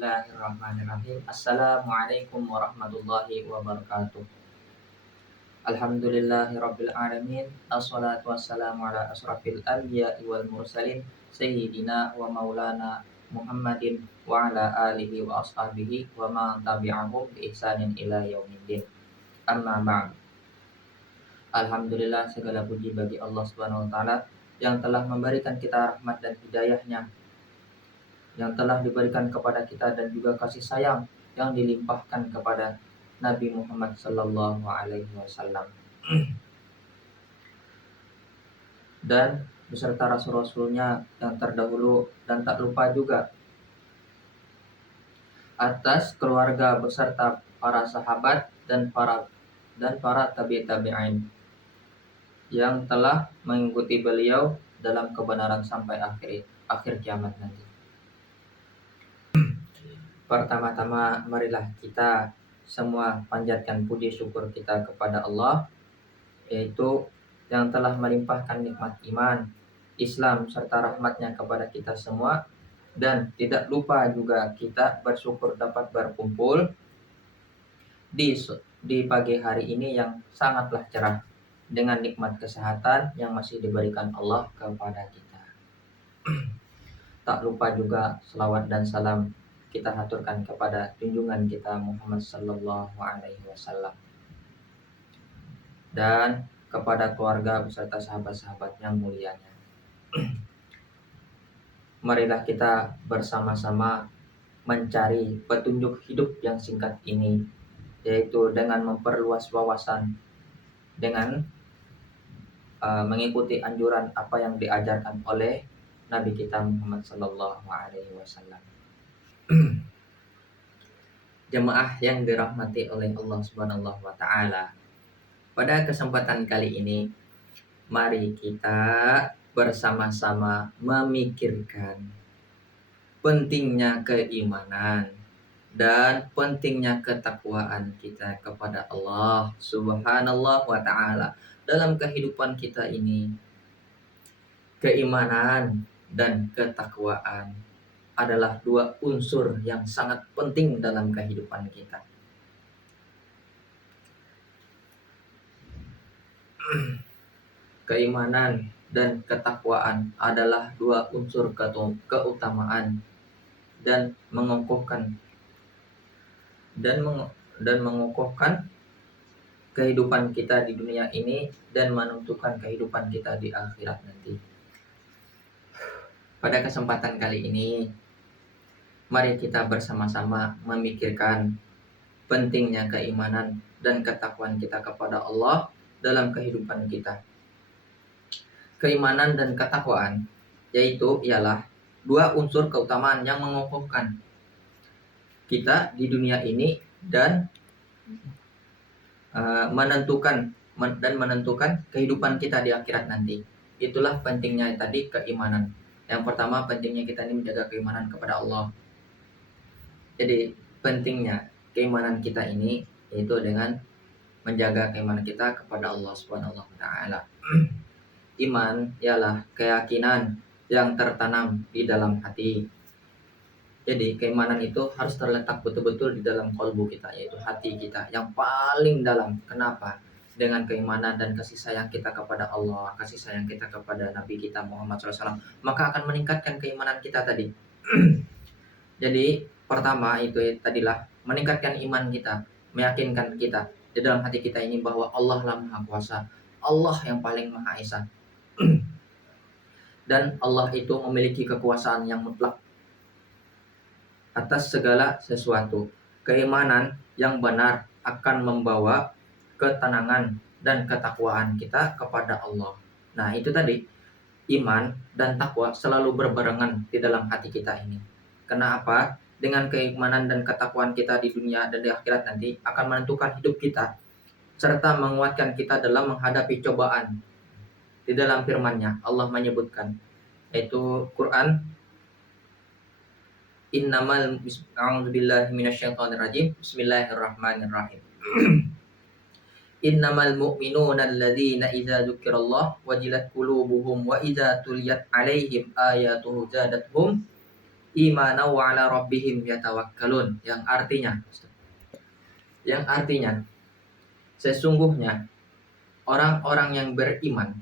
Bismillahirrahmanirrahim. Assalamualaikum warahmatullahi wabarakatuh. Alhamdulillahirabbil alamin. Assalatu wassalamu ala asrafil anbiya'i wal mursalin sayyidina wa maulana Muhammadin wa ala alihi wa ashabihi wa man tabi'ahum bi ihsanin ila yaumiddin. Amma ba'd. Alhamdulillah, segala puji bagi Allah Subhanahu wa taala yang telah memberikan kita rahmat dan hidayahnya, yang telah diberikan kepada kita, dan juga kasih sayang yang dilimpahkan kepada Nabi Muhammad sallallahu alaihi wasallam dan beserta rasul-rasulnya yang terdahulu, dan tak lupa juga atas keluarga beserta para sahabat dan para tabi'in yang telah mengikuti beliau dalam kebenaran sampai akhir kiamat nanti. Pertama-tama marilah kita semua panjatkan puji syukur kita kepada Allah, yaitu yang telah melimpahkan nikmat iman, Islam serta rahmatnya kepada kita semua. Dan tidak lupa juga kita bersyukur dapat berkumpul di pagi hari ini yang sangatlah cerah dengan nikmat kesehatan yang masih diberikan Allah kepada kita. Tak lupa juga selawat dan salam kita haturkan kepada junjungan kita Muhammad sallallahu alaihi wasallam dan kepada keluarga beserta sahabat-sahabat yang mulianya. Marilah kita bersama-sama mencari petunjuk hidup yang singkat ini, yaitu dengan memperluas wawasan, dengan mengikuti anjuran apa yang diajarkan oleh Nabi kita Muhammad sallallahu alaihi wasallam. Jemaah yang dirahmati oleh Allah Subhanahu wa taala, pada kesempatan kali ini mari kita bersama-sama memikirkan pentingnya keimanan dan pentingnya ketakwaan kita kepada Allah Subhanahu wa taala dalam kehidupan kita ini. Keimanan dan ketakwaan adalah dua unsur yang sangat penting dalam kehidupan kita. Keimanan dan ketakwaan adalah dua unsur keutamaan dan mengokohkan kehidupan kita di dunia ini dan menentukan kehidupan kita di akhirat nanti. Pada kesempatan kali ini, mari kita bersama-sama memikirkan pentingnya keimanan dan ketakwaan kita kepada Allah dalam kehidupan kita. Keimanan dan ketakwaan ialah dua unsur keutamaan yang mengokohkan kita di dunia ini dan menentukan kehidupan kita di akhirat nanti. Itulah pentingnya tadi keimanan. Yang pertama, pentingnya kita ini menjaga keimanan kepada Allah. Jadi pentingnya keimanan kita ini yaitu dengan menjaga keimanan kita kepada Allah Subhanahu wa taala. Iman ialah keyakinan yang tertanam di dalam hati. Jadi keimanan itu harus terletak betul-betul di dalam kalbu kita, yaitu hati kita yang paling dalam. Kenapa? Dengan keimanan dan kasih sayang kita kepada Allah, kasih sayang kita kepada Nabi kita Muhammad SAW, maka akan meningkatkan keimanan kita tadi. Jadi pertama itu tadilah meningkatkan iman kita, meyakinkan kita di dalam hati kita ini bahwa Allah lah Maha Kuasa, Allah yang paling Maha Esa. Dan Allah itu memiliki kekuasaan yang mutlak atas segala sesuatu. Keimanan yang benar akan membawa ketenangan dan ketakwaan kita kepada Allah. Nah, itu tadi, iman dan takwa selalu berbarengan di dalam hati kita ini. Kenapa? Dengan keimanan dan ketakwaan kita di dunia dan di akhirat nanti akan menentukan hidup kita serta menguatkan kita dalam menghadapi cobaan. Di dalam firman-Nya Allah menyebutkan, yaitu Quran, a'udzubillahi minasyaitonirrajim, bismillahirrahmanirrahim. Innamal mu'minuna alladzina idza dzukirallahu wajilat qulubuhum wa idza tuliyat 'alaihim ayatuhu zadatuhum imana wa ala rabbihim yatawakkalun, yang artinya sesungguhnya orang-orang yang beriman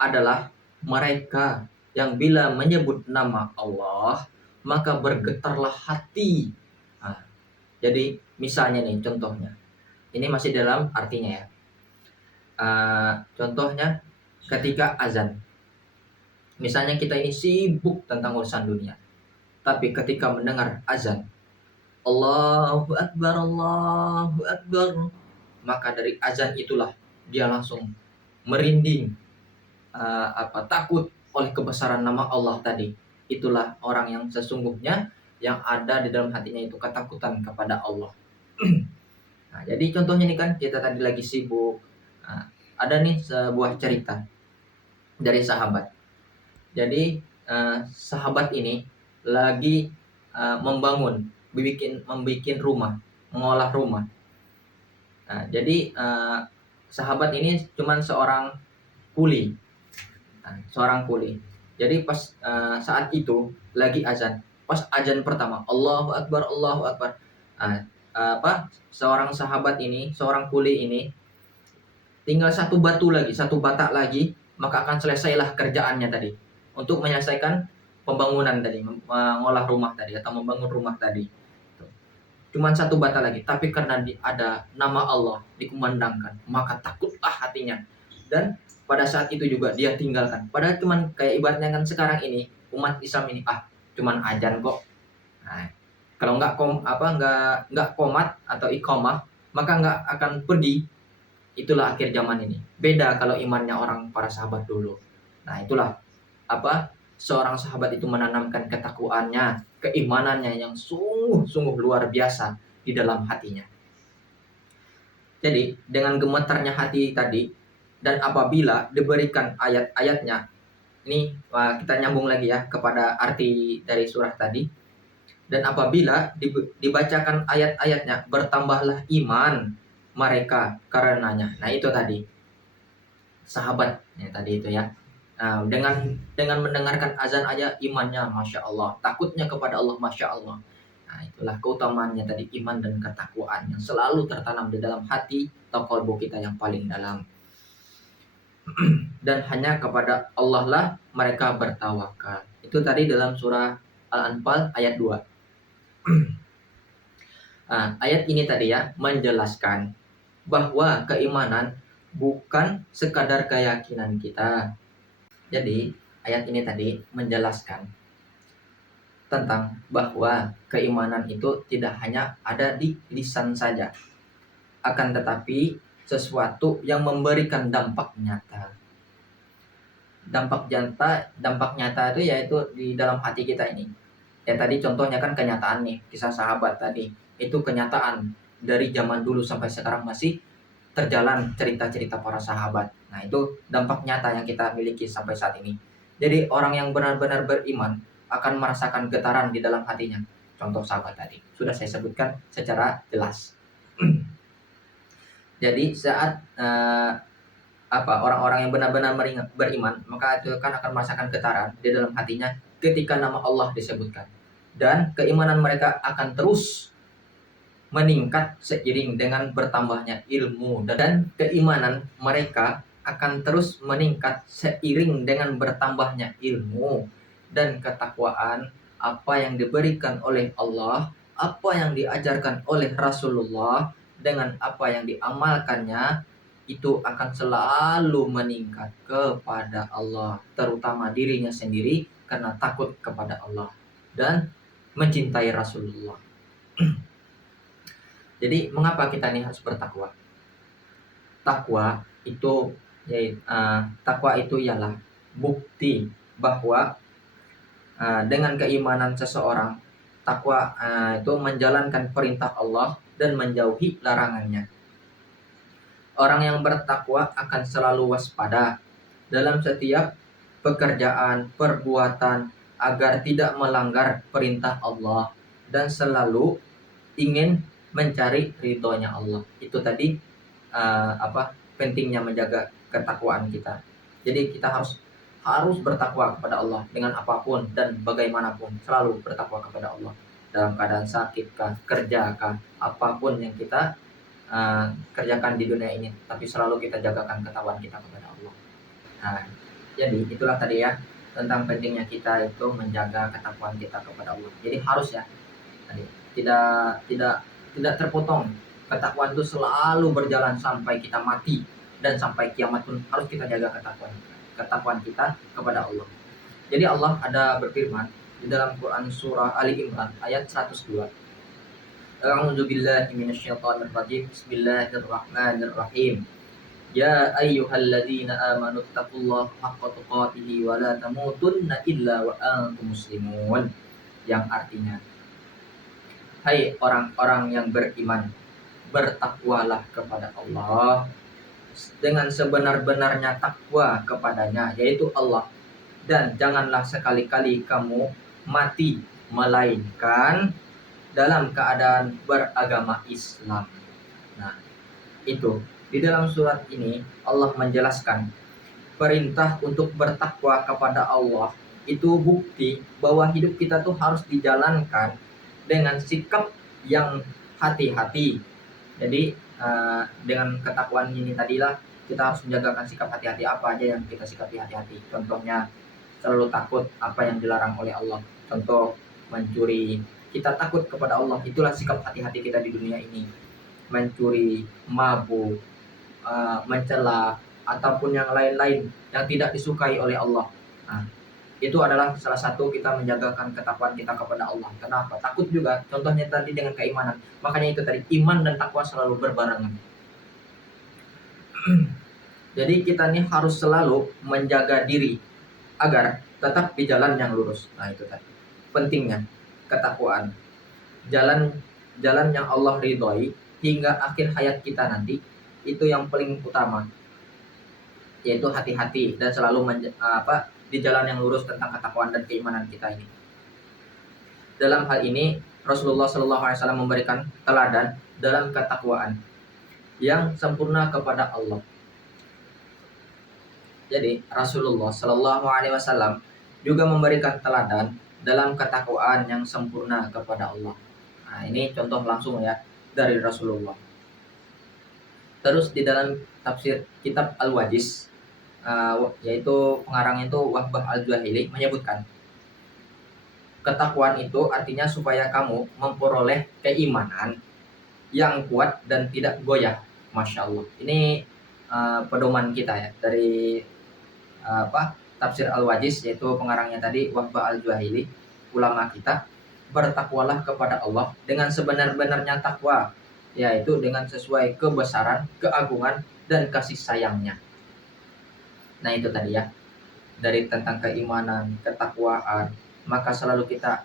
adalah mereka yang bila menyebut nama Allah maka bergetarlah hati. Nah, jadi misalnya nih contohnya, ini masih dalam artinya ya. Contohnya ketika azan, misalnya kita ini sibuk tentang urusan dunia, tapi ketika mendengar azan, Allahu Akbar, Allahu Akbar, maka dari azan itulah dia langsung merinding, takut oleh kebesaran nama Allah tadi. Itulah orang yang sesungguhnya yang ada di dalam hatinya itu ketakutan kepada Allah. Nah, jadi contohnya nih kan kita tadi lagi sibuk. Nah, ada nih sebuah cerita dari sahabat. Jadi sahabat ini lagi membangun, membuat rumah, mengolah rumah. Nah, jadi sahabat ini cuman seorang kuli. Jadi pas saat itu lagi azan, pas azan pertama, Allahu Akbar, Allahu Akbar. Seorang sahabat ini, seorang kuli ini, tinggal satu batak lagi, maka akan selesailah kerjaannya tadi untuk menyelesaikan pembangunan tadi, mengolah rumah tadi atau membangun rumah tadi. Cuman satu bata lagi, tapi karena ada nama Allah dikumandangkan, maka takutlah hatinya. Dan pada saat itu juga dia tinggalkan. Padahal cuman kayak ibaratnya kan sekarang ini umat Islam ini cuman ajan kok. Nah, kalau nggak komat atau iqamah, maka nggak akan pergi. Itulah akhir zaman ini. Beda kalau imannya orang para sahabat dulu. Nah, itulah seorang sahabat itu menanamkan ketakwaannya, keimanannya yang sungguh-sungguh luar biasa di dalam hatinya. Jadi dengan gemetarnya hati tadi, dan apabila diberikan ayat-ayatnya, ini kita nyambung lagi ya kepada arti dari surah tadi. Dan apabila dibacakan ayat-ayatnya, bertambahlah iman mereka karenanya. Nah itu tadi sahabat ya, tadi itu ya. Nah, dengan mendengarkan azan aja imannya Masya Allah, takutnya kepada Allah Masya Allah. Nah itulah keutamaannya tadi, iman dan ketakwaan yang selalu tertanam di dalam hati atau kalbu kita yang paling dalam. Dan hanya kepada Allah lah mereka bertawakal. Itu tadi dalam surah Al-Anfal ayat 2. Nah, ayat ini tadi ya menjelaskan bahwa keimanan bukan sekadar keyakinan kita. Jadi ayat ini tadi menjelaskan tentang bahwa keimanan itu tidak hanya ada di lisan saja, akan tetapi sesuatu yang memberikan dampak nyata. Dampak nyata itu yaitu di dalam hati kita ini. Ya tadi contohnya kan kenyataan nih, kisah sahabat tadi. Itu kenyataan dari zaman dulu sampai sekarang masih terjalan cerita-cerita para sahabat. Nah, itu dampak nyata yang kita miliki sampai saat ini. Jadi orang yang benar-benar beriman akan merasakan getaran di dalam hatinya. Contoh sahabat tadi sudah saya sebutkan secara jelas. Jadi saat orang-orang yang benar-benar beriman, maka itu kan akan merasakan getaran di dalam hatinya ketika nama Allah disebutkan. Dan keimanan mereka akan terus meningkat seiring dengan bertambahnya ilmu, dan keimanan mereka akan terus meningkat seiring dengan bertambahnya ilmu dan ketakwaan. Apa yang diberikan oleh Allah, apa yang diajarkan oleh Rasulullah, dengan apa yang diamalkannya, itu akan selalu meningkat kepada Allah, terutama dirinya sendiri karena takut kepada Allah dan mencintai Rasulullah. Jadi mengapa kita ini harus bertakwa? Takwa itu ialah bukti bahwa dengan keimanan seseorang, takwa itu menjalankan perintah Allah dan menjauhi larangannya. Orang yang bertakwa akan selalu waspada dalam setiap pekerjaan, perbuatan, agar tidak melanggar perintah Allah dan selalu ingin mencari ridhonya Allah. Itu tadi pentingnya menjaga ketakwaan kita. Jadi kita harus bertakwa kepada Allah dengan apapun dan bagaimanapun, selalu bertakwa kepada Allah dalam keadaan sakit kah, kerja kah, apapun yang kita kerjakan di dunia ini, tapi selalu kita jagakan ketakwaan kita kepada Allah. Nah, jadi itulah tadi ya tentang pentingnya kita itu menjaga ketakwaan kita kepada Allah. Jadi harus ya tadi tidak tidak tidak terpotong. Ketakwaan itu selalu berjalan sampai kita mati dan sampai kiamat pun harus kita jaga ketakwaan kita kepada Allah. Jadi Allah ada berfirman di dalam Quran surah Ali Imran ayat 102. A'udzu billahi minasyaitonir rajim. Bismillahirrahmanirrahim. Ya ayyuhalladzina amanu taqullaha haqqa tuqatih wa la tamutunna illa wa antum muslimun. Yang artinya, hai orang-orang yang beriman, bertakwalah kepada Allah dengan sebenar-benarnya takwa kepadanya, yaitu Allah, dan janganlah sekali-kali kamu mati melainkan dalam keadaan beragama Islam. Nah, itu di dalam surat ini Allah menjelaskan perintah untuk bertakwa kepada Allah itu bukti bahwa hidup kita tuh harus dijalankan dengan sikap yang hati-hati. Jadi dengan ketakwaan ini tadilah kita harus menjagakan sikap hati-hati. Apa aja yang kita sikapi hati-hati. Contohnya selalu takut apa yang dilarang oleh Allah. Contoh mencuri, kita takut kepada Allah, itulah sikap hati-hati kita di dunia ini. Mencuri, mabuk, mencela, ataupun yang lain-lain yang tidak disukai oleh Allah. Nah, itu adalah salah satu kita menjagakan ketakwaan kita kepada Allah. Kenapa? Takut juga. Contohnya tadi dengan keimanan. Makanya itu tadi, iman dan takwa selalu berbarengan. Jadi kita ini harus selalu menjaga diri agar tetap di jalan yang lurus. Nah, itu tadi pentingnya ketakwaan. Jalan yang Allah ridhoi hingga akhir hayat kita nanti, itu yang paling utama, yaitu hati-hati dan selalu di jalan yang lurus tentang ketakwaan dan keimanan kita ini. Dalam hal ini Rasulullah SAW memberikan teladan dalam ketakwaan yang sempurna kepada Allah. Jadi Rasulullah SAW juga memberikan teladan dalam ketakwaan yang sempurna kepada Allah. Nah, ini contoh langsung ya dari Rasulullah. Terus di dalam tafsir kitab Al-Wajiz, yaitu pengarangnya itu Wahbah Al-Juhayli, menyebutkan ketakwaan itu artinya supaya kamu memperoleh keimanan yang kuat dan tidak goyah. Masya Allah. Ini pedoman kita ya dari tafsir Al-Wajiz, yaitu pengarangnya tadi Wahbah Al-Juhayli, ulama kita. Bertakwalah kepada Allah dengan sebenar-benarnya takwa, yaitu dengan sesuai kebesaran, keagungan, dan kasih sayangnya. Nah, itu tadi ya dari tentang keimanan, ketakwaan. Maka selalu kita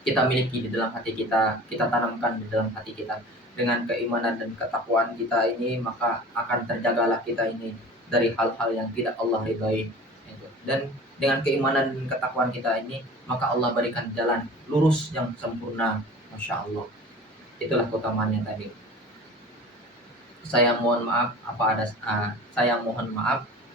kita miliki di dalam hati kita, kita tanamkan di dalam hati kita. Dengan keimanan dan ketakwaan kita ini, maka akan terjagalah kita ini dari hal-hal yang tidak Allah ridhai. Dan dengan keimanan dan ketakwaan kita ini, maka Allah berikan jalan lurus yang sempurna. Masya Allah. Itulah keutamaannya tadi. Saya mohon maaf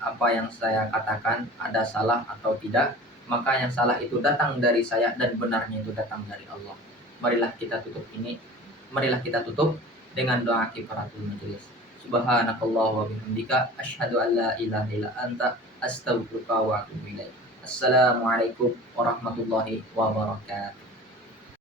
apa yang saya katakan ada salah atau tidak. Maka yang salah itu datang dari saya dan benarnya itu datang dari Allah. Marilah kita tutup dengan doa kifaratul majelis. Subhanakallah wa bihamdika asyhadu an la ilaha illa anta astaghfiruka wa atubu ilaik. Assalamualaikum warahmatullahi wabarakatuh.